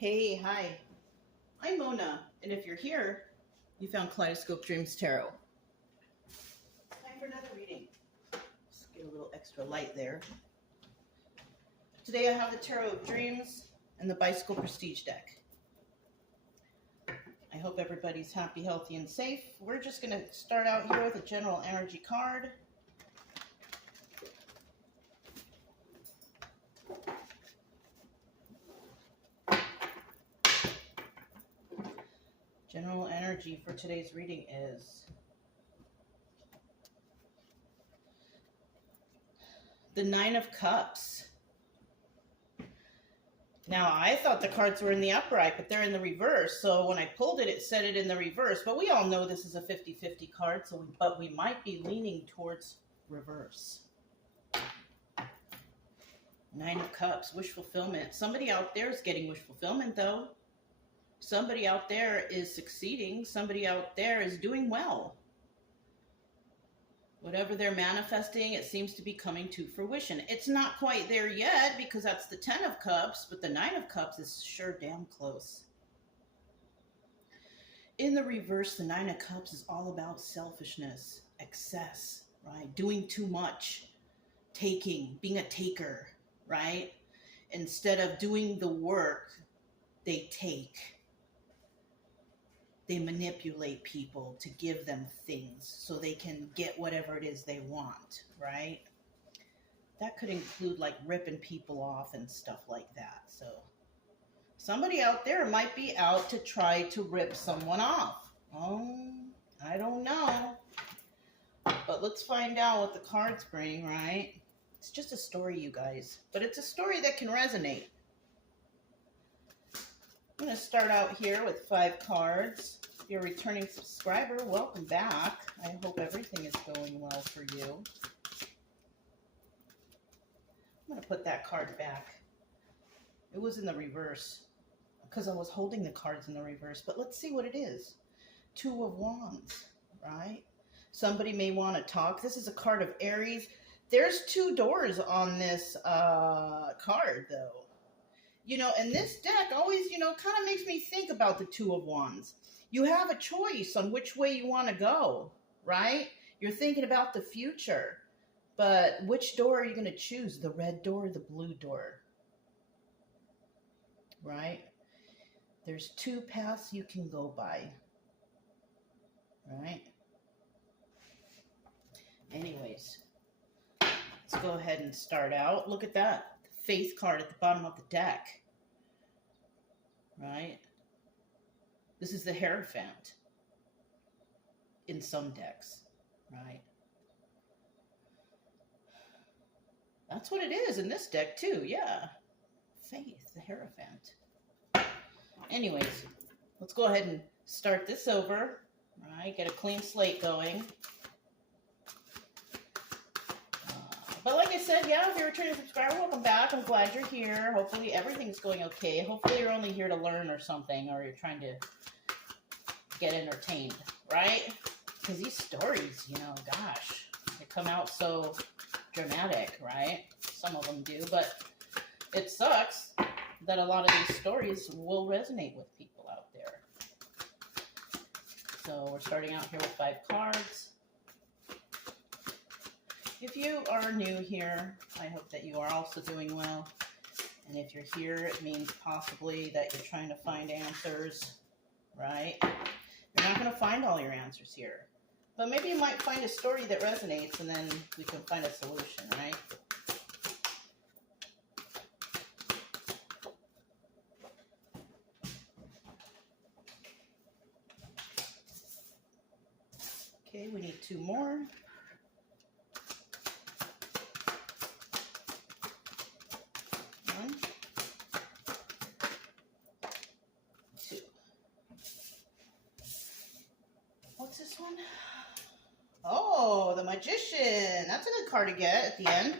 Hey, hi. I'm Mona, and if you're here, you found Kaleidoscope Dreams Tarot. Time for another reading. Just get a little extra light there. Today I have the Tarot of Dreams and the Bicycle Prestige deck. I hope everybody's happy, healthy, and safe. We're just going to start out here with a general energy card. General energy for today's reading is the Nine of Cups. Now, I thought the cards were in the upright, but they're in the reverse. So when I pulled it, it said it in the reverse. But we all know this is a 50-50 card, but we might be leaning towards reverse. Nine of Cups, wish fulfillment. Somebody out there is getting wish fulfillment, though. Somebody out there is succeeding. Somebody out there is doing well. Whatever they're manifesting, it seems to be coming to fruition. It's not quite there yet because that's the 10 of Cups, but the 9 of Cups is sure damn close. In the reverse, the 9 of Cups is all about selfishness, excess, right? Doing too much, taking, being a taker, right? Instead of doing the work, they take. They manipulate people to give them things so they can get whatever it is they want, right? That could include like ripping people off and stuff like that. So somebody out there might be out to try to rip someone off. I don't know. But let's find out what the cards bring, right? It's just a story, you guys. But it's a story that can resonate. I'm going to start out here with 5 cards. If you're a returning subscriber, welcome back. I hope everything is going well for you. I'm going to put that card back. It was in the reverse because I was holding the cards in the reverse. But let's see what it is. 2 of Wands, right? Somebody may want to talk. This is a card of Aries. There's 2 doors on this card, though. You know, and this deck always, kind of makes me think about the 2 of Wands. You have a choice on which way you want to go, right? You're thinking about the future, but which door are you going to choose? The red door or the blue door, right? There's 2 paths you can go by, right? Anyways, let's go ahead and start out. Look at that. Faith card at the bottom of the deck, right? This is the Hierophant in some decks, right? That's what it is in this deck too, yeah. Faith, the Hierophant. Anyways, let's go ahead and start this over, right? Get a clean slate going. But like I said, yeah, if you're a returning subscriber, welcome back. I'm glad you're here. Hopefully everything's going okay. Hopefully you're only here to learn or something, or you're trying to get entertained, right? Because these stories, gosh, they come out so dramatic, right? Some of them do, but it sucks that a lot of these stories will resonate with people out there. So we're starting out here with 5 cards. If you are new here, I hope that you are also doing well. And if you're here, it means possibly that you're trying to find answers, right? You're not going to find all your answers here. But maybe you might find a story that resonates, and then we can find a solution, right? Okay, we need 2 more. What's this one? Oh, the Magician. That's a good card to get at the end.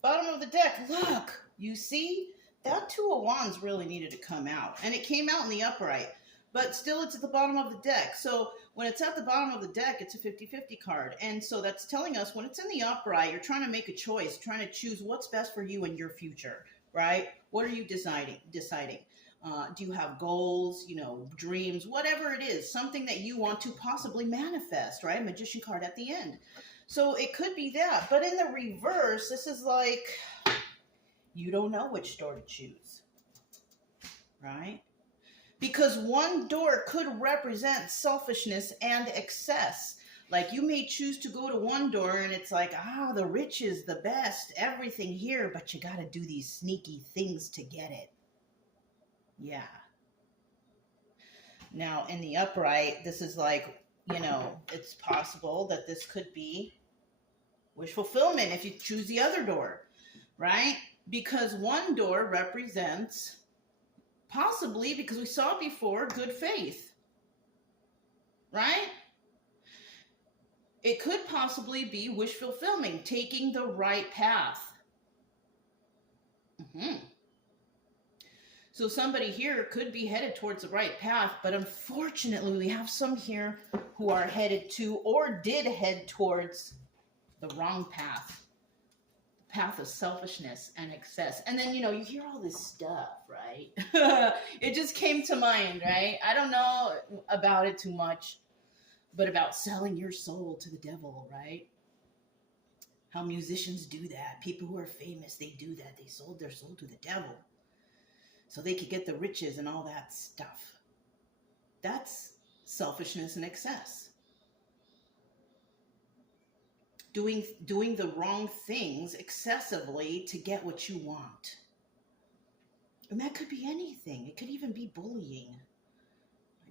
Bottom of the deck. Look, you see? That 2 of Wands really needed to come out. And it came out in the upright. But still, it's at the bottom of the deck. So when it's at the bottom of the deck, it's a 50-50 card. And so that's telling us when it's in the upright, you're trying to make a choice, trying to choose what's best for you in your future. right? What are you deciding? Do you have goals, dreams, whatever it is, something that you want to possibly manifest, right? Magician card at the end. So it could be that. But in the reverse, this is like you don't know which door to choose, right? Because one door could represent selfishness and excess. Like you may choose to go to one door and it's like, the rich is the best, everything here, but you got to do these sneaky things to get it. Yeah. Now in the upright, this is like, it's possible that this could be wish fulfillment if you choose the other door, right? Because one door represents, possibly, because we saw before, good faith, right? It could possibly be wish fulfillment, taking the right path. So somebody here could be headed towards the right path, but unfortunately we have some here who are headed to or did head towards the wrong path. The path of selfishness and excess. And then, you hear all this stuff, right? It just came to mind, right? I don't know about it too much, but about selling your soul to the devil, right? How musicians do that. People who are famous, they do that. They sold their soul to the devil so they could get the riches and all that stuff. That's selfishness and excess. Doing the wrong things excessively to get what you want. And that could be anything. It could even be bullying.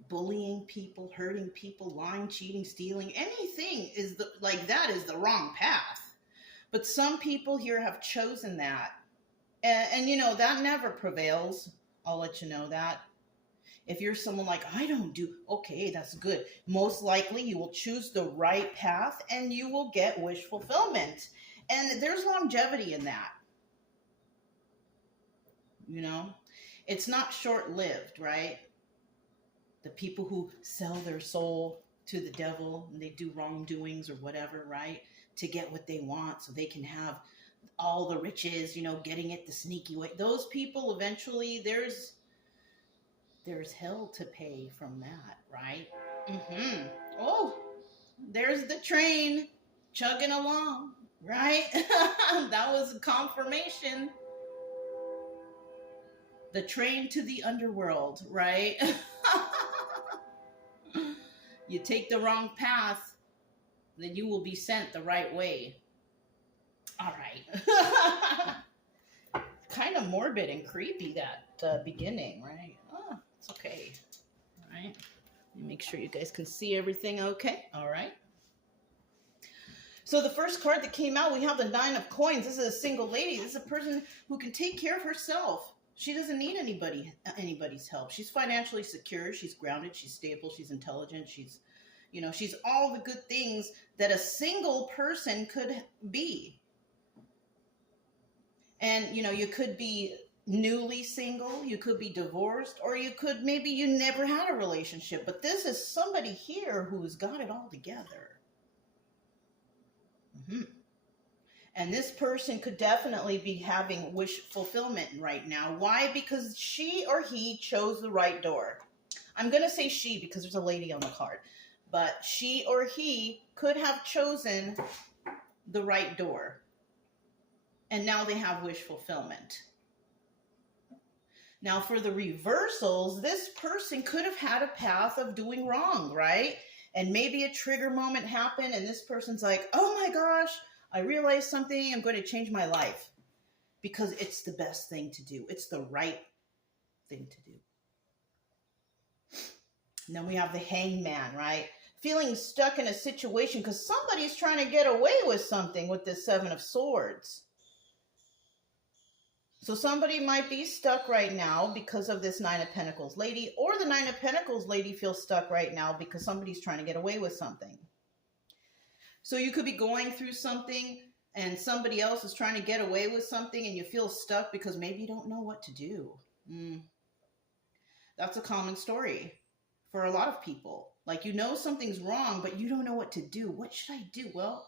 Bullying people, hurting people, lying, cheating, stealing. Anything like that is the wrong path. But some people here have chosen that. And that never prevails. I'll let you know that. If you're someone like, I don't do, okay, that's good. Most likely you will choose the right path and you will get wish fulfillment. And there's longevity in that. It's not short-lived, right? The people who sell their soul to the devil and they do wrongdoings or whatever, right? To get what they want so they can have all the riches, getting it the sneaky way. Those people eventually, there's hell to pay from that, right? Oh, there's the train chugging along, right? That was a confirmation. The train to the underworld, right? You take the wrong path, then you will be sent the right way. All right. Kind of morbid and creepy, that beginning, right? Oh, it's okay. All right. Let me make sure you guys can see everything okay. All right. So the first card that came out, we have the Nine of Coins. This is a single lady. This is a person who can take care of herself. She doesn't need anybody's help. She's financially secure. She's grounded. She's stable. She's intelligent. She's all the good things that a single person could be. And, you could be newly single, you could be divorced, or maybe you never had a relationship. But this is somebody here who's got it all together. And this person could definitely be having wish fulfillment right now. Why? Because she or he chose the right door. I'm going to say she because there's a lady on the card. But she or he could have chosen the right door. And now they have wish fulfillment. Now for the reversals, this person could have had a path of doing wrong, right? And maybe a trigger moment happened and this person's like, oh my gosh, I realized something, I'm going to change my life. Because it's the best thing to do. It's the right thing to do. And then we have the Hangman, right? Feeling stuck in a situation because somebody's trying to get away with something with this Seven of Swords. So somebody might be stuck right now because of this Nine of Pentacles lady, or the Nine of Pentacles lady feels stuck right now because somebody's trying to get away with something. So you could be going through something and somebody else is trying to get away with something and you feel stuck because maybe you don't know what to do. That's a common story for a lot of people. Like something's wrong, but you don't know what to do. What should I do? Well,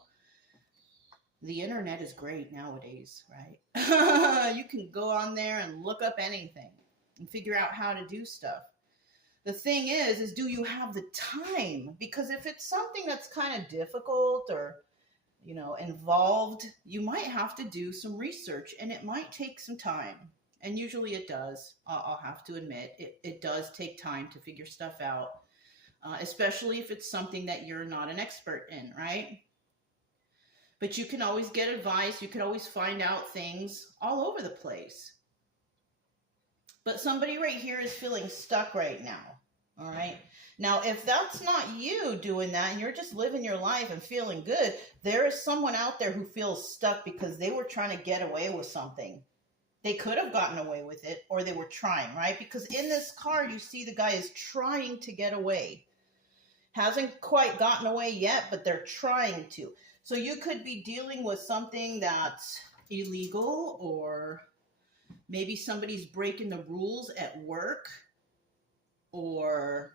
The internet is great nowadays, right? You can go on there and look up anything and figure out how to do stuff. The thing is do you have the time? Because if it's something that's kind of difficult or, involved, you might have to do some research and it might take some time. And usually it does. I'll have to admit, it does take time to figure stuff out, especially if it's something that you're not an expert in, right? But you can always get advice. You can always find out things all over the place. But somebody right here is feeling stuck right now. All right. Now, if that's not you doing that and you're just living your life and feeling good, there is someone out there who feels stuck because they were trying to get away with something. They could have gotten away with it, or they were trying, right? Because in this card, you see the guy is trying to get away. Hasn't quite gotten away yet, but they're trying to. So you could be dealing with something that's illegal, or maybe somebody's breaking the rules at work, or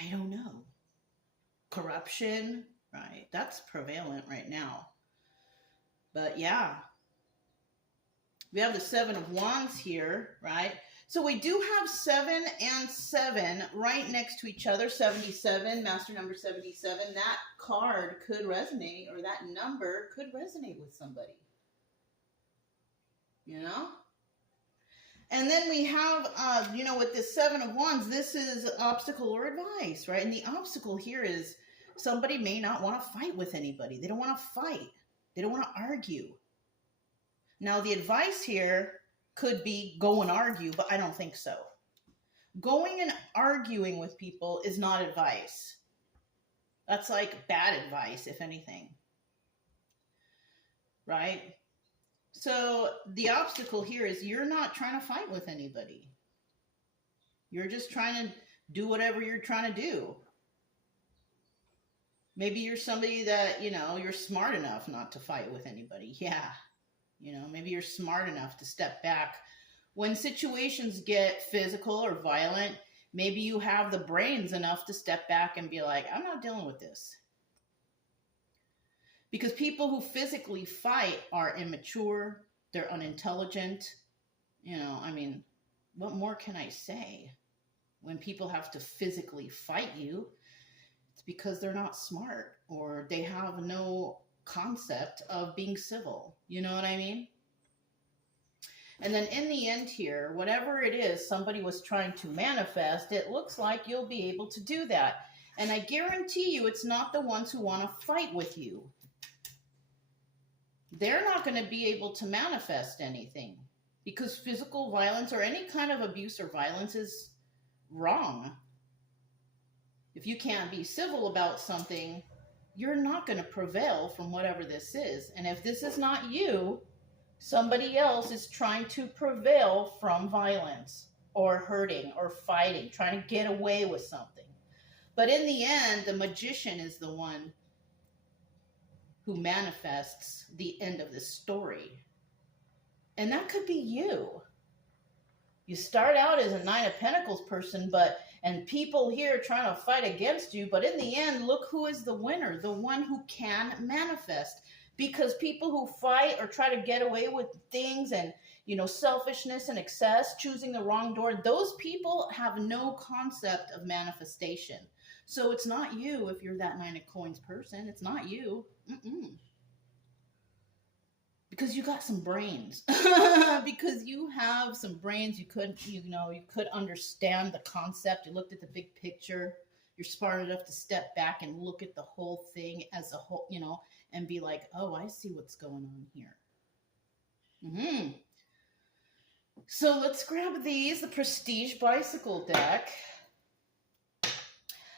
I don't know, corruption, right? That's prevalent right now. But yeah, we have the 7 of Wands here, right? So we do have 7 and 7 right next to each other. 77, master number 77. That card could resonate, or that number could resonate with somebody. And then we have, with this 7 of Wands, this is obstacle or advice, right? And the obstacle here is somebody may not want to fight with anybody. They don't want to fight. They don't want to argue. Now, the advice here could be go and argue, but I don't think so. Going and arguing with people is not advice. That's like bad advice, if anything. Right? So the obstacle here is you're not trying to fight with anybody. You're just trying to do whatever you're trying to do. Maybe you're somebody that, you're smart enough not to fight with anybody. Yeah. Maybe you're smart enough to step back. When situations get physical or violent, maybe you have the brains enough to step back and be like, I'm not dealing with this. Because people who physically fight are immature, they're unintelligent. What more can I say? When people have to physically fight you, it's because they're not smart, or they have no concept of being civil. You know what I mean? And then in the end here, whatever it is somebody was trying to manifest, it looks like you'll be able to do that. And I guarantee you it's not the ones who want to fight with you. They're not going to be able to manifest anything, because physical violence or any kind of abuse or violence is wrong. If you can't be civil about something, you're not going to prevail from whatever this is. And if this is not you, somebody else is trying to prevail from violence or hurting or fighting, trying to get away with something. But in the end, the magician is the one who manifests the end of the story. And that could be you. You start out as a 9 of Pentacles person, and people here trying to fight against you, but in the end, look who is the winner, the one who can manifest. Because people who fight or try to get away with things and, selfishness and excess, choosing the wrong door, those people have no concept of manifestation. So it's not you if you're that 9 of Coins person. It's not you. Because you got some brains. Because you have some brains. You could understand the concept. You looked at the big picture. You're smart enough to step back and look at the whole thing as a whole, and be like, oh, I see what's going on here. So let's grab these, the Prestige Bicycle deck.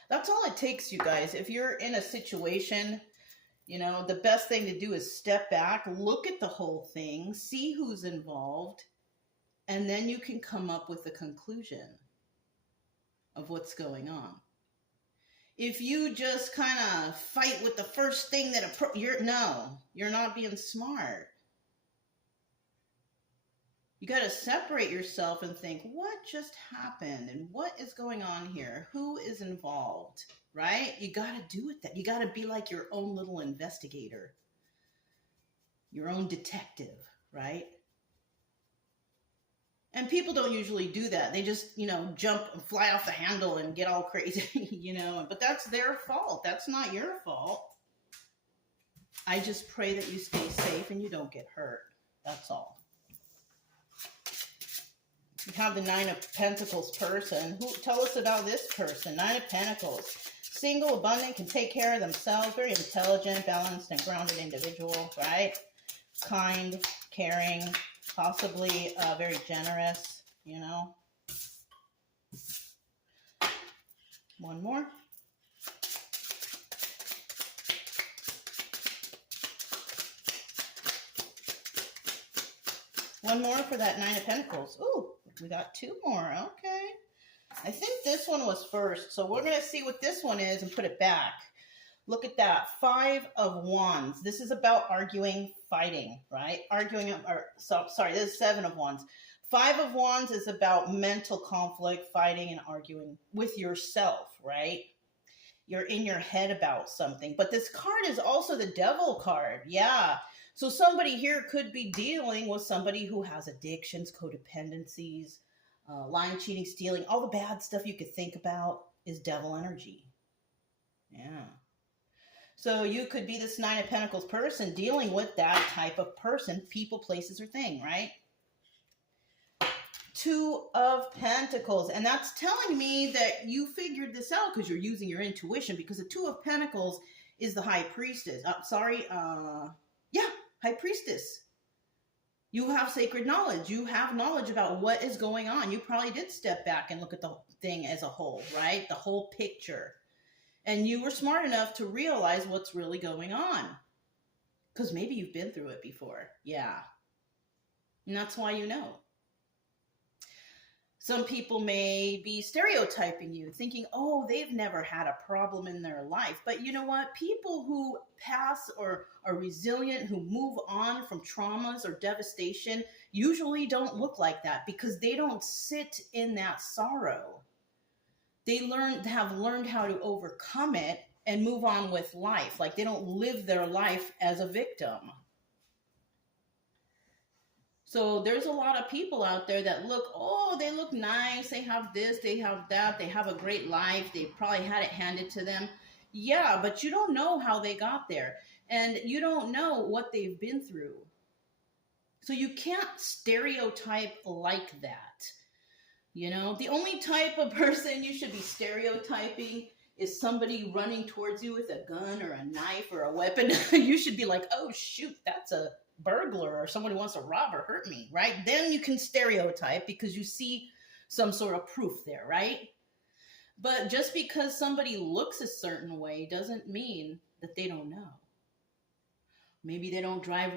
That's all it takes, you guys. If you're in a situation, the best thing to do is step back, look at the whole thing, see who's involved, and then you can come up with a conclusion of what's going on. If you just kind of fight with the first thing that you're not being smart. You got to separate yourself and think, what just happened and what is going on here? Who is involved, right? You got to do it. You got to be like your own little investigator. your own detective, right? And people don't usually do that. They just, jump and fly off the handle and get all crazy, but that's their fault. That's not your fault. I just pray that you stay safe and you don't get hurt. That's all. You have the Nine of Pentacles person. Tell us about this person. Nine of Pentacles. Single, abundant, can take care of themselves. Very intelligent, balanced, and grounded individual, right? Kind, caring, possibly very generous, One more. One more for that Nine of Pentacles. Ooh, we got two more. Okay. I think this one was first. So we're going to see what this one is and put it back. Look at that. Five of Wands. This is about arguing, fighting, right? This is Seven of Wands. Five of Wands is about mental conflict, fighting and arguing with yourself, right? You're in your head about something. But this card is also the Devil card. Yeah. So somebody here could be dealing with somebody who has addictions, codependencies, lying, cheating, stealing. All the bad stuff you could think about is devil energy. Yeah. So you could be this Nine of Pentacles person dealing with that type of person, people, places, or thing, right? Two of Pentacles. And that's telling me that you figured this out because you're using your intuition, because the Two of Pentacles is the High Priestess. High Priestess. You have sacred knowledge. You have knowledge about what is going on. You probably did step back and look at the thing as a whole, right? The whole picture. And you were smart enough to realize what's really going on. Because maybe you've been through it before. Yeah. And that's why you know. Some people may be stereotyping you, thinking, oh, they've never had a problem in their life. But you know what? People who pass or are resilient, who move on from traumas or devastation, usually don't look like that because they don't sit in that sorrow. They have learned how to overcome it and move on with life. Like they don't live their life as a victim. So there's a lot of people out there that they look nice. They have this, they have that. They have a great life. They probably had it handed to them. Yeah, but you don't know how they got there. And you don't know what they've been through. So you can't stereotype like that. The only type of person you should be stereotyping is somebody running towards you with a gun or a knife or a weapon. You should be like, oh, shoot, that's a burglar or someone who wants to rob or hurt me, right? Then you can stereotype because you see some sort of proof there, right? But just because somebody looks a certain way doesn't mean that they don't know. Maybe they don't drive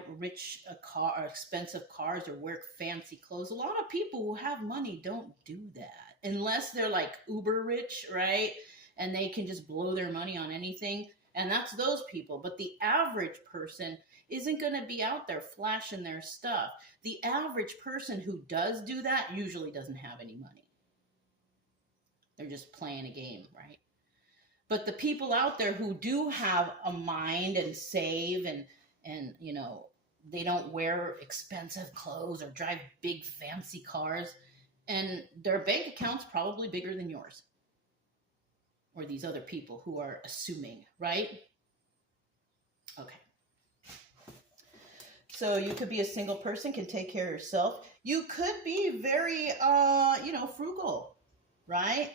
expensive cars or wear fancy clothes. A lot of people who have money don't do that unless they're like uber rich, right? And they can just blow their money on anything. And that's those people. But the average person isn't going to be out there flashing their stuff. The average person who does do that usually doesn't have any money. They're just playing a game, right? But the people out there who do have a mind and save and they don't wear expensive clothes or drive big fancy cars, and their bank account's probably bigger than yours. Or these other people who are assuming, right? Okay. So you could be a single person, can take care of yourself. You could be very, frugal, right?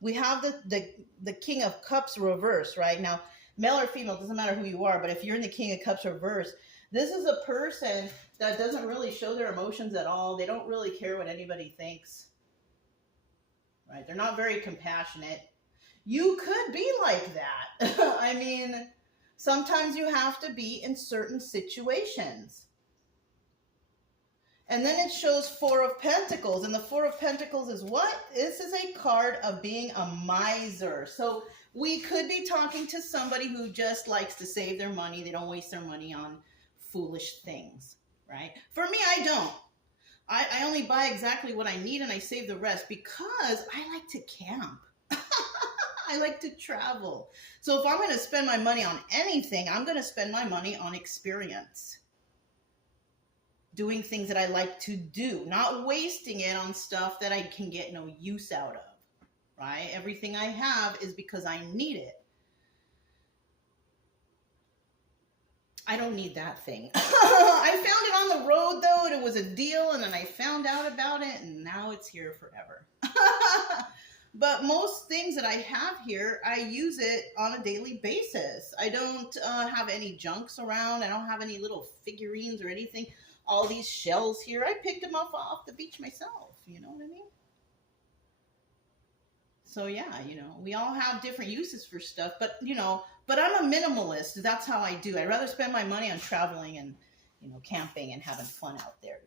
We have the King of Cups reverse, right? Now, male or female, doesn't matter who you are, but if you're in the King of Cups reverse, this is a person that doesn't really show their emotions at all. They don't really care what anybody thinks, right? They're not very compassionate. You could be like that. I mean, sometimes you have to be in certain situations. And then it shows Four of Pentacles. And the Four of Pentacles is what? This is a card of being a miser. So we could be talking to somebody who just likes to save their money. They don't waste their money on foolish things, right? For me, I don't. I only buy exactly what I need and I save the rest because I like to camp. I like to travel. So if I'm going to spend my money on anything, I'm going to spend my money on experience. Doing things that I like to do, not wasting it on stuff that I can get no use out of, right? Everything I have is because I need it. I don't need that thing. I found it on the road though, and it was a deal, and then I found out about it, and now it's here forever. But most things that I have here, I use it on a daily basis. I don't have any junks around. I don't have any little figurines or anything. All these shells here, I picked them up off the beach myself. You know what I mean? So yeah, we all have different uses for stuff, but but I'm a minimalist. That's how I do. I'd rather spend my money on traveling and, camping and having fun out there,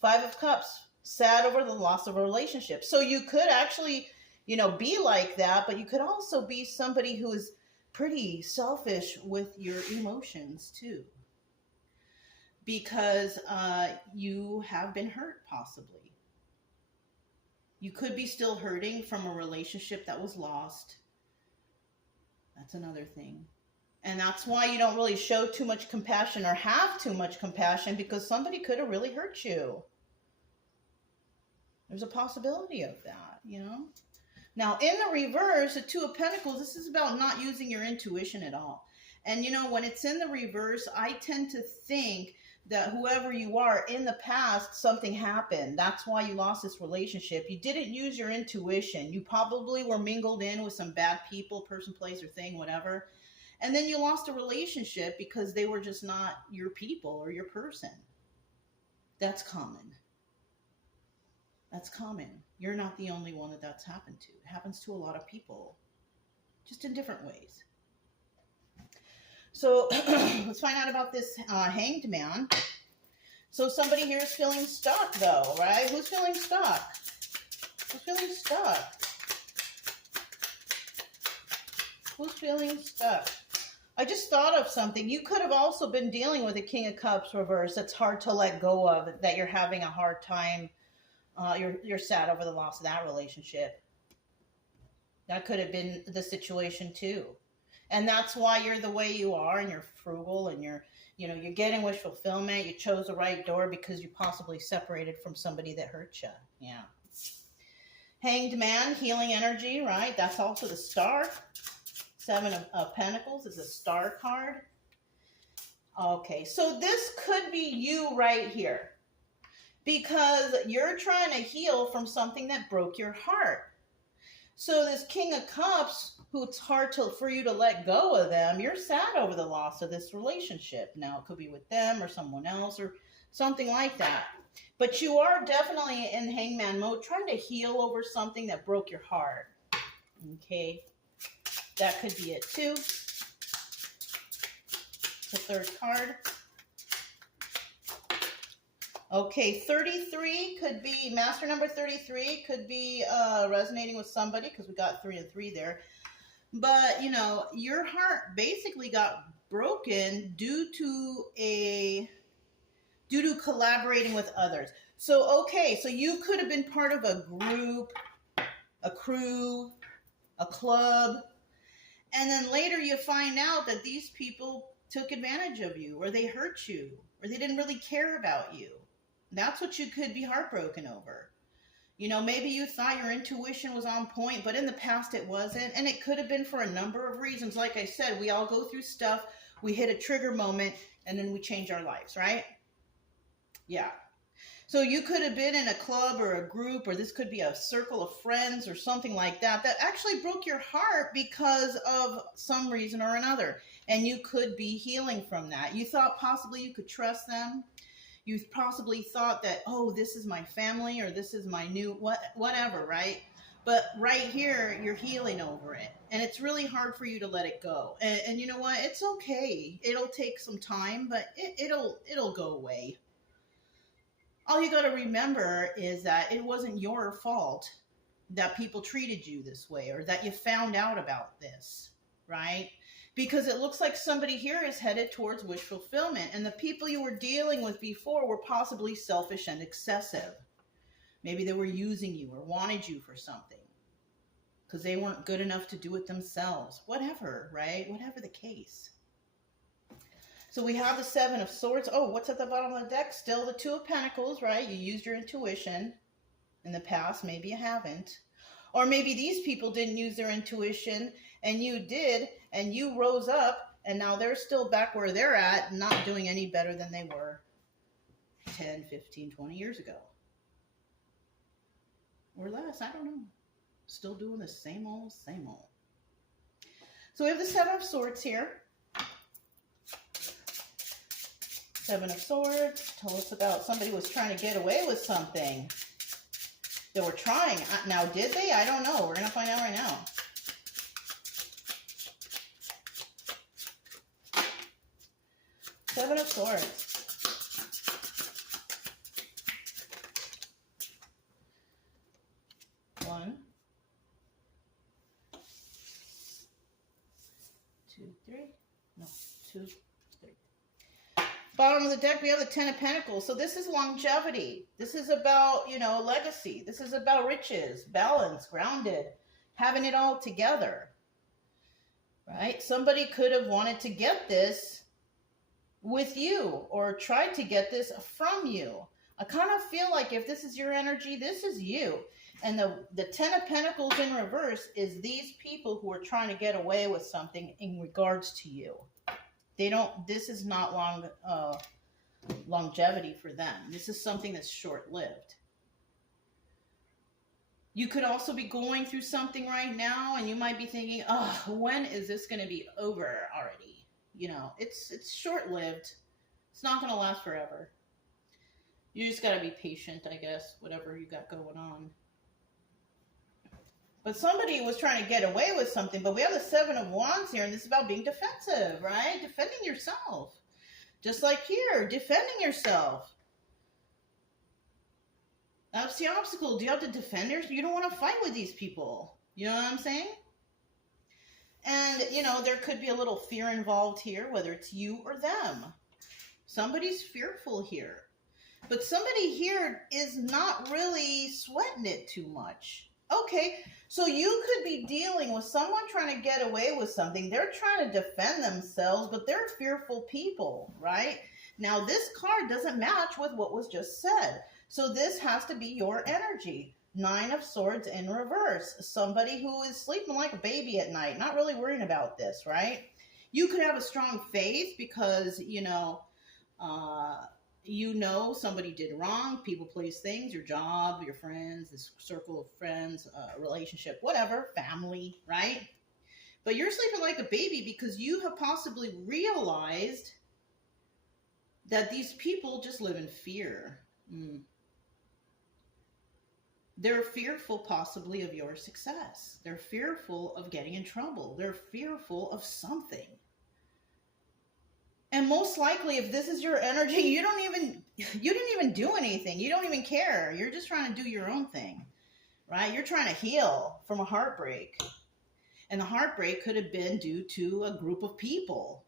Five of Cups, sad over the loss of a relationship. So you could actually, be like that, but you could also be somebody who is pretty selfish with your emotions too. Because you have been hurt, possibly. You could be still hurting from a relationship that was lost. That's another thing. And that's why you don't really show too much compassion or have too much compassion, because somebody could have really hurt you. There's a possibility of that, Now, in the reverse, the Two of Pentacles, this is about not using your intuition at all. And, when it's in the reverse, I tend to think that whoever you are, in the past, something happened. That's why you lost this relationship. You didn't use your intuition. You probably were mingled in with some bad people, person, place, or thing, whatever. And then you lost a relationship because they were just not your people or your person. That's common. That's common. You're not the only one that's happened to. It happens to a lot of people, just in different ways. So let's find out about this Hanged Man. So somebody here is feeling stuck though, right? Who's feeling stuck? Who's feeling stuck? Who's feeling stuck? I just thought of something. You could have also been dealing with a King of Cups reverse that's hard to let go of, that you're having a hard time. You're sad over the loss of that relationship. That could have been the situation too. And that's why you're the way you are, and you're frugal, and you're getting wish fulfillment. You chose the right door because you possibly separated from somebody that hurt you. Yeah. Hanged Man, healing energy, right? That's also the Star. Seven of Pentacles is a Star card. Okay, so this could be you right here, because you're trying to heal from something that broke your heart. So this King of Cups, who it's hard for you to let go of them, you're sad over the loss of this relationship. Now, it could be with them or someone else or something like that. But you are definitely in Hangman mode, trying to heal over something that broke your heart. Okay, that could be it too. The third card. Okay, 33 could be, master number 33 could be resonating with somebody, because we got 3 and 3 there. But, your heart basically got broken due to collaborating with others. So, okay, so you could have been part of a group, a crew, a club, and then later you find out that these people took advantage of you, or they hurt you, or they didn't really care about you. That's what you could be heartbroken over. Maybe you thought your intuition was on point, but in the past it wasn't. And it could have been for a number of reasons. Like I said, we all go through stuff. We hit a trigger moment, and then we change our lives, right? Yeah. So you could have been in a club or a group, or this could be a circle of friends or something like that, that actually broke your heart because of some reason or another. And you could be healing from that. You thought possibly you could trust them. You possibly thought that, oh, this is my family, or this is my new, whatever, right? But right here, you're healing over it. And it's really hard for you to let it go. And you know what? It's okay. It'll take some time, but it'll go away. All you got to remember is that it wasn't your fault that people treated you this way, or that you found out about this, right? Because it looks like somebody here is headed towards wish fulfillment, and the people you were dealing with before were possibly selfish and excessive. Maybe they were using you or wanted you for something. because they weren't good enough to do it themselves. Whatever, right? Whatever the case. So we have the Seven of Swords. Oh, what's at the bottom of the deck? Still the Two of Pentacles, right? You used your intuition in the past. Maybe you haven't. Or maybe these people didn't use their intuition and you did, and you rose up, and now they're still back where they're at, not doing any better than they were 10, 15, 20 years ago. Or less, I don't know. Still doing the same old, same old. So we have the Seven of Swords here. Seven of Swords. Tell us about somebody was trying to get away with something. They were trying. Now, did they? I don't know. We're going to find out right now. Seven of Swords. One, two, three. No, 2, 3. Bottom of the deck, we have the Ten of Pentacles. So this is longevity. This is about, legacy. This is about riches, balance, grounded, having it all together, right? Somebody could have wanted to get this with you or tried to get this from you. I kind of feel like if this is your energy, this is you. And the Ten of Pentacles in reverse is these people who are trying to get away with something in regards to you. This is not longevity for them. This is something that's short-lived. You could also be going through something right now and you might be thinking, oh, when is this going to be over already? It's short-lived. It's not going to last forever. You just got to be patient, I guess, whatever you got going on. But somebody was trying to get away with something, but we have the Seven of Wands here, and this is about being defensive, right? Defending yourself. Just like here, defending yourself. That's the obstacle. Do you have to defend yourself? You don't want to fight with these people. You know what I'm saying? And, there could be a little fear involved here, whether it's you or them. Somebody's fearful here. But somebody here is not really sweating it too much. Okay, so you could be dealing with someone trying to get away with something. They're trying to defend themselves, but they're fearful people, right? Now, this card doesn't match with what was just said. So this has to be your energy. Nine of Swords in reverse. Somebody who is sleeping like a baby at night, not really worrying about this, right? You could have a strong faith because, somebody did wrong, people, place, things, your job, your friends, this circle of friends, relationship, whatever, family, right? But you're sleeping like a baby because you have possibly realized that these people just live in fear. They're fearful possibly of your success. They're fearful of getting in trouble. They're fearful of something. And most likely, if this is your energy, you didn't even do anything. You don't even care. You're just trying to do your own thing, right? You're trying to heal from a heartbreak. And the heartbreak could have been due to a group of people.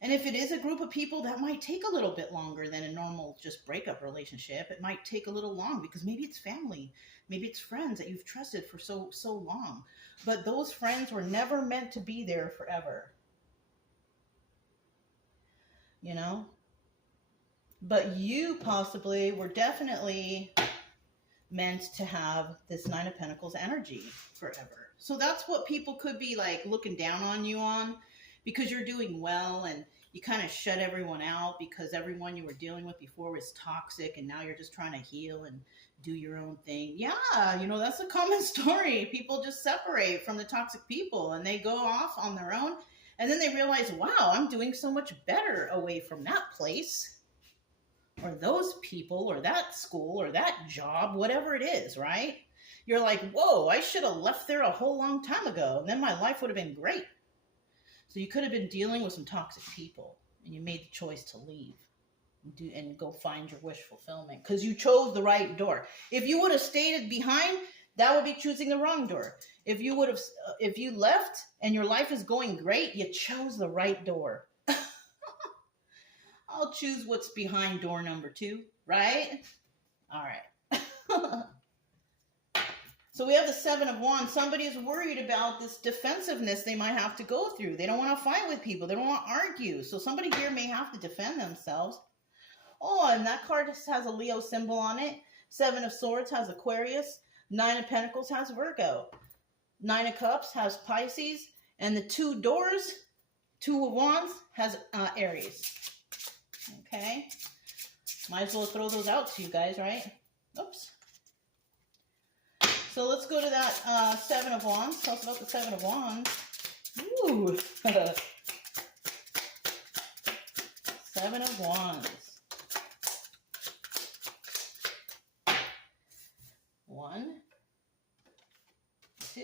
And if it is a group of people, that might take a little bit longer than a normal just breakup relationship. It might take a little long because maybe it's family. Maybe it's friends that you've trusted for so long. But those friends were never meant to be there forever. But you possibly were definitely meant to have this Nine of Pentacles energy forever. So that's what people could be like looking down on you on, because you're doing well and you kind of shut everyone out because everyone you were dealing with before was toxic and now you're just trying to heal and do your own thing. Yeah, that's a common story. People just separate from the toxic people and they go off on their own. And then they realize, wow, I'm doing so much better away from that place or those people or that school or that job, whatever it is, right? You're like, whoa, I should have left there a whole long time ago. And then my life would have been great. So you could have been dealing with some toxic people and you made the choice to leave and go find your wish fulfillment because you chose the right door. If you would have stayed behind, that would be choosing the wrong door. If you left and your life is going great, you chose the right door. I'll choose what's behind door number 2, right? All right. So we have the Seven of Wands. Somebody is worried about this defensiveness they might have to go through. They don't want to fight with people. They don't want to argue. So somebody here may have to defend themselves. Oh, and that card just has a Leo symbol on it. Seven of Swords has Aquarius. Nine of Pentacles has Virgo. Nine of Cups has Pisces. And the two doors, Two of Wands, has Aries. Okay. Might as well throw those out to you guys, right? Oops. So let's go to that Seven of Wands. Tell us about the Seven of Wands. Ooh. Seven of Wands. 1, 2,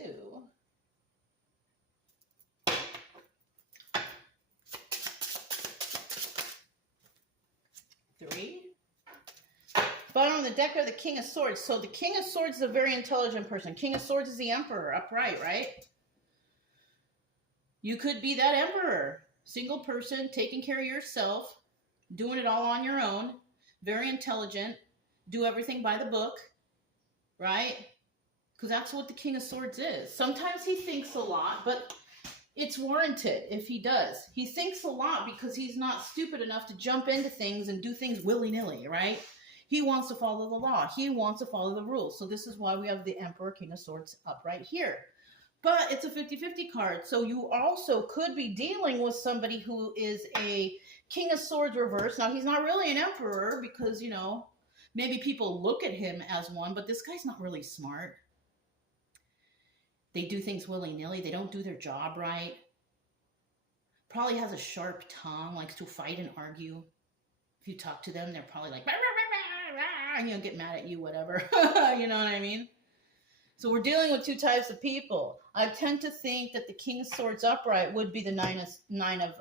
3. Bottom of the deck are the King of Swords. So the King of Swords is a very intelligent person. King of Swords is the Emperor, upright, right? You could be that Emperor. Single person, taking care of yourself, doing it all on your own, very intelligent, do everything by the book, right? Because that's what the King of Swords is. Sometimes he thinks a lot, but it's warranted if he does. He thinks a lot because he's not stupid enough to jump into things and do things willy-nilly, right? He wants to follow the law. He wants to follow the rules. So this is why we have the Emperor, King of Swords up right here. But it's a 50-50 card. So you also could be dealing with somebody who is a King of Swords reverse. Now, he's not really an Emperor because, you know, maybe people look at him as one, but this guy's not really smart. They do things willy-nilly. They don't do their job right. Probably has a sharp tongue, likes to fight and argue. If you talk to them, they're probably like, rah, rah, rah, rah, rah, and, you know, get mad at you, whatever. You know what I mean? So we're dealing with two types of people. I tend to think that the King of Swords upright would be the Nine of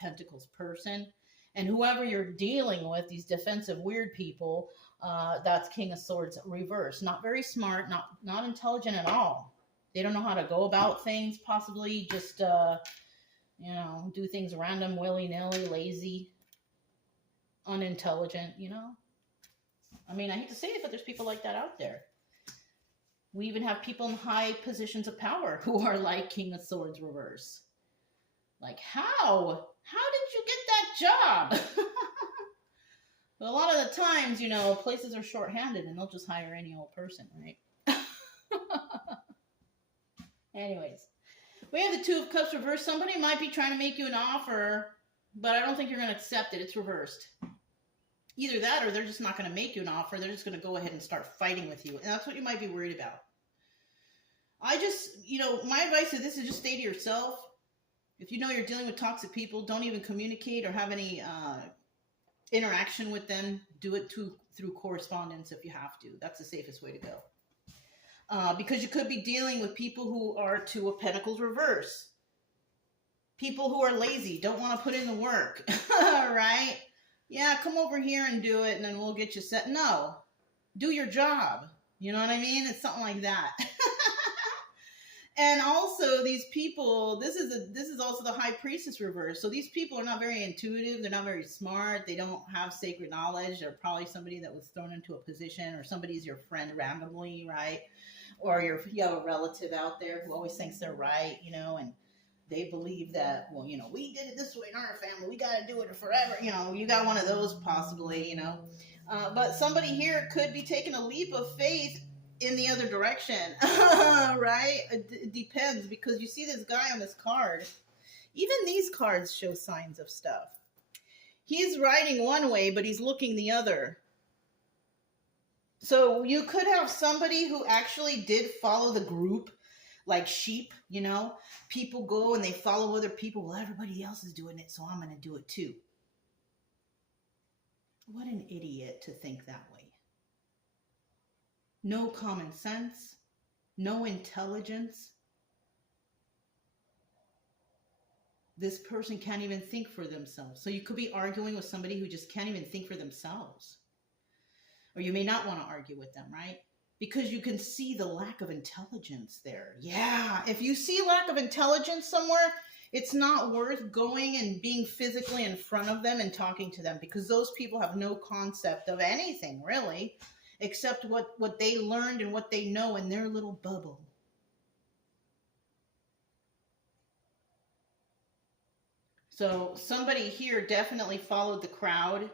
Pentacles person. And whoever you're dealing with, these defensive weird people, that's King of Swords reverse. Not very smart, not intelligent at all. They don't know how to go about things, possibly just, you know, do things random, willy-nilly, lazy, unintelligent, you know. I mean, I hate to say it, but there's people like that out there. We even have people in high positions of power who are like King of Swords reverse. Like, how? How did you get that job? But a lot of the times, you know, places are short-handed and they'll just hire any old person, right? Anyways, we have the Two of Cups reversed. Somebody might be trying to make you an offer, but I don't think you're going to accept it. It's reversed. Either that or they're just not going to make you an offer. They're just going to go ahead and start fighting with you. And that's what you might be worried about. I just, you know, my advice to this is just stay to yourself. If you know you're dealing with toxic people, don't even communicate or have any interaction with them. Do it through correspondence if you have to. That's the safest way to go. Because you could be dealing with people who are Two of Pentacles reverse. People who are lazy, don't want to put in the work, right? Yeah, come over here and do it and then we'll get you set. No, do your job. You know what I mean? It's something like that. And also these people, this is also the High Priestess reverse. So these people are not very intuitive. They're not very smart. They don't have sacred knowledge. They're probably somebody that was thrown into a position, or somebody's your friend randomly, right? Or you have a relative out there who always thinks they're right, you know, and they believe that, well, you know, we did it this way in our family. We got to do it forever. You know, you got one of those possibly, you know. But somebody here could be taking a leap of faith in the other direction, right? It depends, because you see this guy on this card. Even these cards show signs of stuff. He's riding one way, but he's looking the other. So you could have somebody who actually did follow the group, like sheep, you know. People go and they follow other people. Well, everybody else is doing it, so I'm going to do it too. What an idiot to think that way. No common sense, no intelligence. This person can't even think for themselves. So you could be arguing with somebody who just can't even think for themselves. Or you may not want to argue with them, right? Because you can see the lack of intelligence there. Yeah, if you see lack of intelligence somewhere, it's not worth going and being physically in front of them and talking to them, because those people have no concept of anything, really. except what they learned and what they know in their little bubble. So somebody here definitely followed the crowd,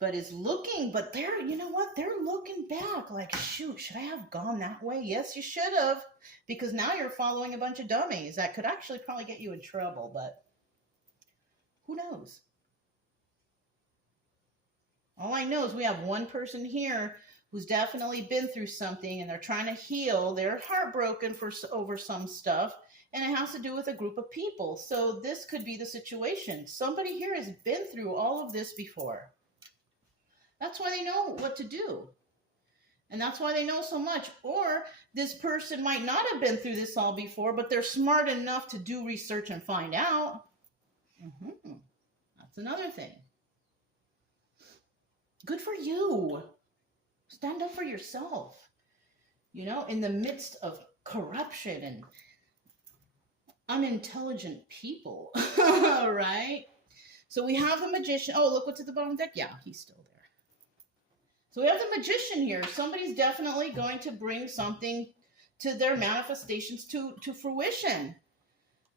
but is looking, but they're, you know what? They're looking back like, shoot, should I have gone that way? Yes, you should have, because now you're following a bunch of dummies that could actually probably get you in trouble, but who knows? All I know is we have one person here who's definitely been through something and they're trying to heal. They're heartbroken over some stuff, and it has to do with a group of people. So this could be the situation. Somebody here has been through all of this before. That's why they know what to do. And that's why they know so much. Or this person might not have been through this all before, but they're smart enough to do research and find out. That's another thing. Good for you. Stand up for yourself. You know, in the midst of corruption and unintelligent people, right? So we have the magician. Oh, look what's at the bottom of the deck. Yeah, he's still there. So we have the magician here. Somebody's definitely going to bring something to their manifestations to fruition,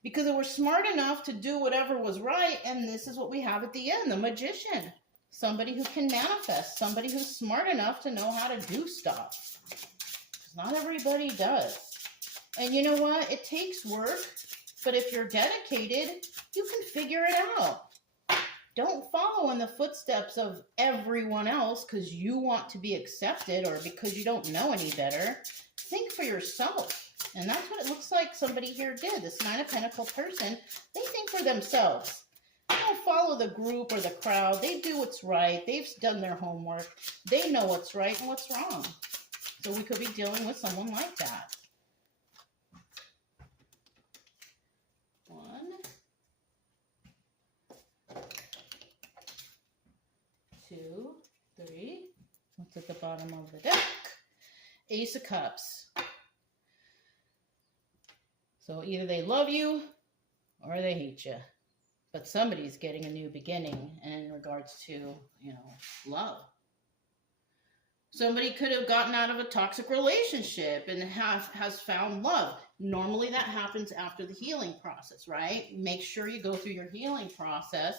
because they were smart enough to do whatever was right. And this is what we have at the end, the magician. Somebody who can manifest, somebody who's smart enough to know how to do stuff. Not everybody does. And you know what? It takes work, but if you're dedicated, you can figure it out. Don't follow in the footsteps of everyone else because you want to be accepted or because you don't know any better. Think for yourself. And that's what it looks like somebody here did. This Nine of Pentacles person, they think for themselves. They don't follow the group or the crowd. They do what's right. They've done their homework. They know what's right and what's wrong. So we could be dealing with someone like that. 1, 2, 3. What's at the bottom of the deck? Ace of Cups. So either they love you or they hate you. But somebody's getting a new beginning in regards to, you know, love. Somebody could have gotten out of a toxic relationship and has found love. Normally that happens after the healing process, right? Make sure you go through your healing process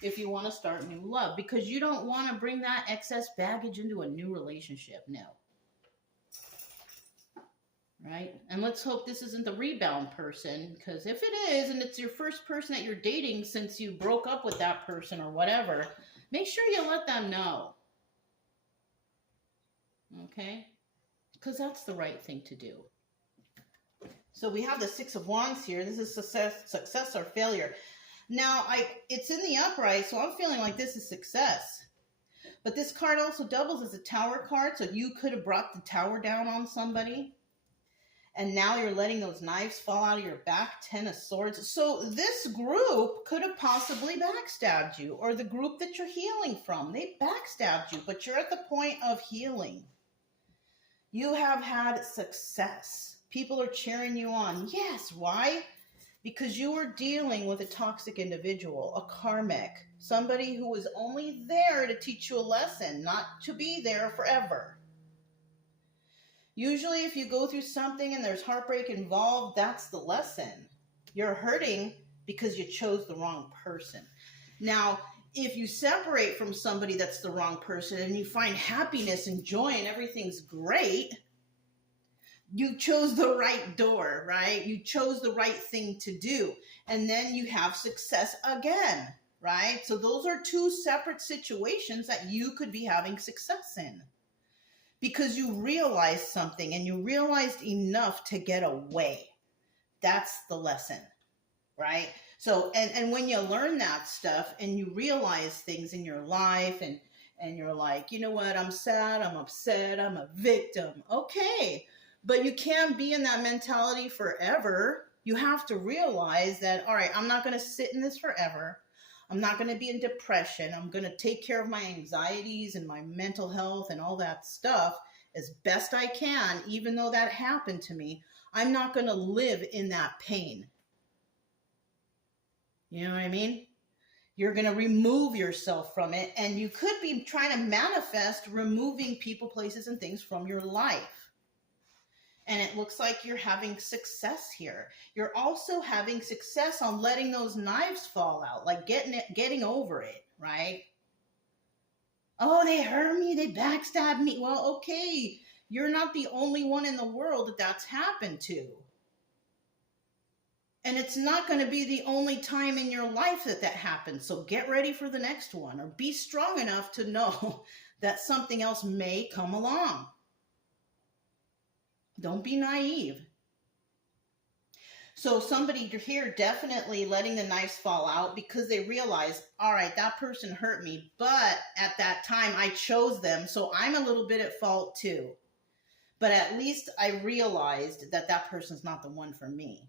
if you want to start new love, because you don't want to bring that excess baggage into a new relationship. No. Right? And let's hope this isn't the rebound person, because if it is, and it's your first person that you're dating since you broke up with that person or whatever, make sure you let them know. Okay? Because that's the right thing to do. So we have the Six of Wands here. This is success or failure. Now, it's in the upright, so I'm feeling like this is success. But this card also doubles as a Tower card, so you could have brought the tower down on somebody. And now you're letting those knives fall out of your back, 10 of Swords. So this group could have possibly backstabbed you, or the group that you're healing from. They backstabbed you, but you're at the point of healing. You have had success. People are cheering you on. Yes, why? Because you were dealing with a toxic individual, a karmic, somebody who was only there to teach you a lesson, not to be there forever. Usually if you go through something and there's heartbreak involved, that's the lesson. You're hurting because you chose the wrong person. Now, if you separate from somebody that's the wrong person and you find happiness and joy and everything's great, you chose the right door, right? You chose the right thing to do. And then you have success again, right? So those are two separate situations that you could be having success in. Because you realized something and you realized enough to get away. That's the lesson, right? So, and when you learn that stuff and you realize things in your life and you're like, you know what, I'm sad, I'm upset, I'm a victim. Okay, but you can't be in that mentality forever. You have to realize that, all right, I'm not going to sit in this forever. I'm not going to be in depression. I'm going to take care of my anxieties and my mental health and all that stuff as best I can, even though that happened to me. I'm not going to live in that pain. You know what I mean? You're going to remove yourself from it. And you could be trying to manifest removing people, places, and things from your life. And it looks like you're having success here. You're also having success on letting those knives fall out, like getting over it, right? Oh, they hurt me, they backstabbed me. Well, okay, you're not the only one in the world that that's happened to. And it's not going to be the only time in your life that that happens. So get ready for the next one, or be strong enough to know that something else may come along. Don't be naive. So somebody here definitely letting the knives fall out because they realize, all right, that person hurt me, but at that time I chose them, so I'm a little bit at fault too. But at least I realized that that person's not the one for me.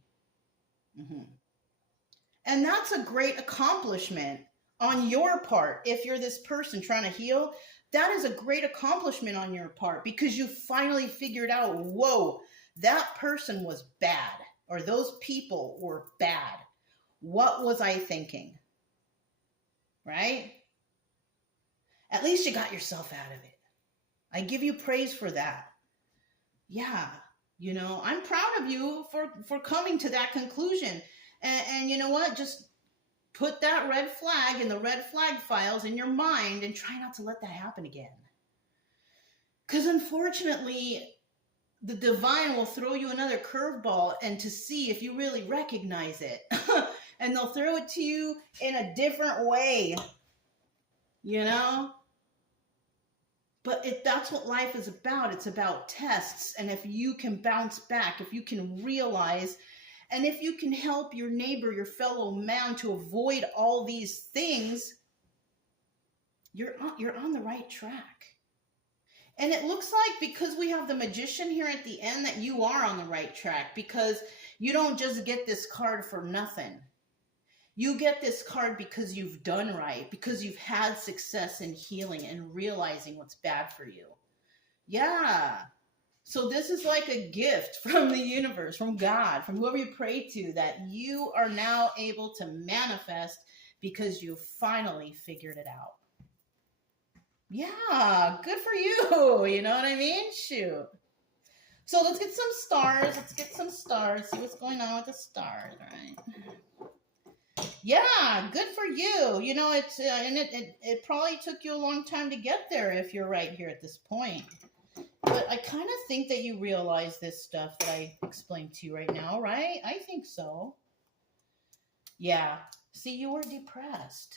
And that's a great accomplishment on your part. If you're this person trying to heal, that is a great accomplishment on your part because you finally figured out, whoa, that person was bad, or those people were bad. What was I thinking? Right? At least you got yourself out of it. I give you praise for that. Yeah, you know, I'm proud of you for coming to that conclusion. And you know what? Just put that red flag in the red flag files in your mind and try not to let that happen again. Because unfortunately, the divine will throw you another curveball and to see if you really recognize it. And they'll throw it to you in a different way, you know? But that's what life is about. It's about tests. And if you can bounce back, if you can realize, and if you can help your neighbor, your fellow man to avoid all these things, you're on the right track. And it looks like because we have the magician here at the end that you are on the right track, because you don't just get this card for nothing. You get this card because you've done right, because you've had success in healing and realizing what's bad for you. Yeah. So this is like a gift from the universe, from God, from whoever you pray to, that you are now able to manifest because you finally figured it out. Yeah, good for you. You know what I mean? Shoot. So let's get some stars. Let's get some stars. See what's going on with the stars, right? Yeah, good for you. You know, it's and it probably took you a long time to get there if you're right here at this point. But I kind of think that you realize this stuff that I explained to you right now, right? I think so. Yeah. See, you were depressed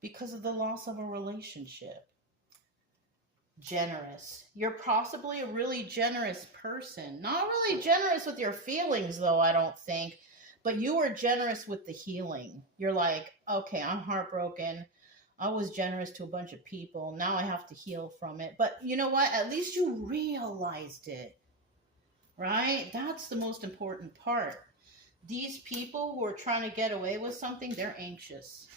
because of the loss of a relationship. Generous. You're possibly a really generous person. Not really generous with your feelings, though, I don't think. But you were generous with the healing. You're like, okay, I'm heartbroken. I was generous to a bunch of people. Now I have to heal from it. But you know what? At least you realized it, right? That's the most important part. These people who are trying to get away with something, they're anxious.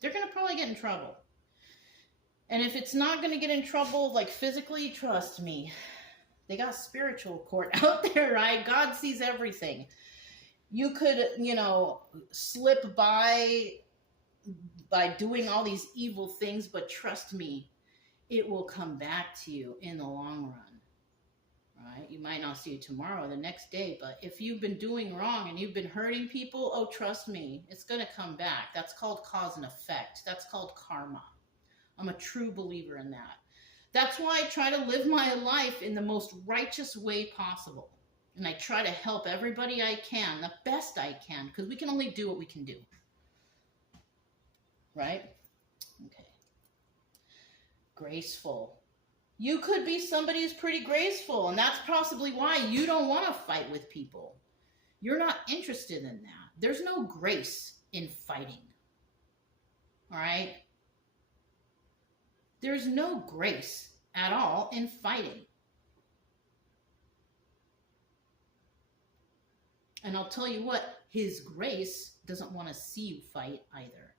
They're going to probably get in trouble. And if it's not going to get in trouble, like physically, trust me, they got spiritual court out there, right? God sees everything. You could, you know, slip by doing all these evil things, but trust me, it will come back to you in the long run, right? You might not see it tomorrow or the next day, but if you've been doing wrong and you've been hurting people, oh, trust me, it's going to come back. That's called cause and effect. That's called karma. I'm a true believer in that. That's why I try to live my life in the most righteous way possible. And I try to help everybody I can, the best I can, because we can only do what we can do. Right? Okay. Graceful. You could be somebody who's pretty graceful, and that's possibly why you don't want to fight with people. You're not interested in that. There's no grace in fighting. All right? There's no grace at all in fighting. And I'll tell you what, His grace doesn't want to see you fight either.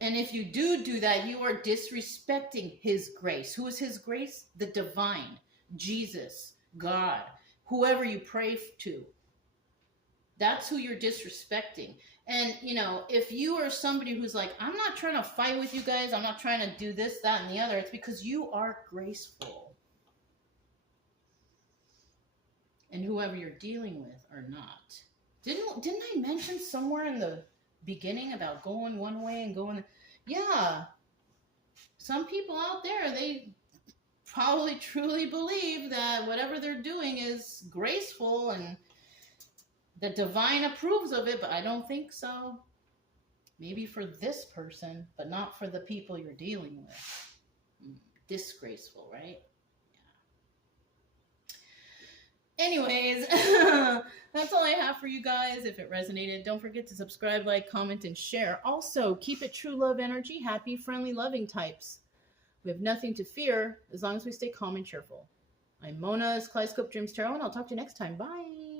And if you do that, you are disrespecting His grace. Who is His grace? The divine, Jesus, God, whoever you pray to. That's who you're disrespecting. And, you know, if you are somebody who's like, I'm not trying to fight with you guys, I'm not trying to do this, that, and the other, it's because you are graceful. And whoever you're dealing with are not. Didn't I mention somewhere in the beginning about going one way and going... Yeah. Some people out there, they probably truly believe that whatever they're doing is graceful and the divine approves of it, but I don't think so. Maybe for this person, but not for the people you're dealing with. Disgraceful, right? Yeah. Anyways, that's all I have for you guys. If it resonated, don't forget to subscribe, like, comment, and share. Also, keep it true love energy, happy, friendly, loving types. We have nothing to fear as long as we stay calm and cheerful. I'm Mona's Kaleidoscope Dreams Tarot, and I'll talk to you next time. Bye.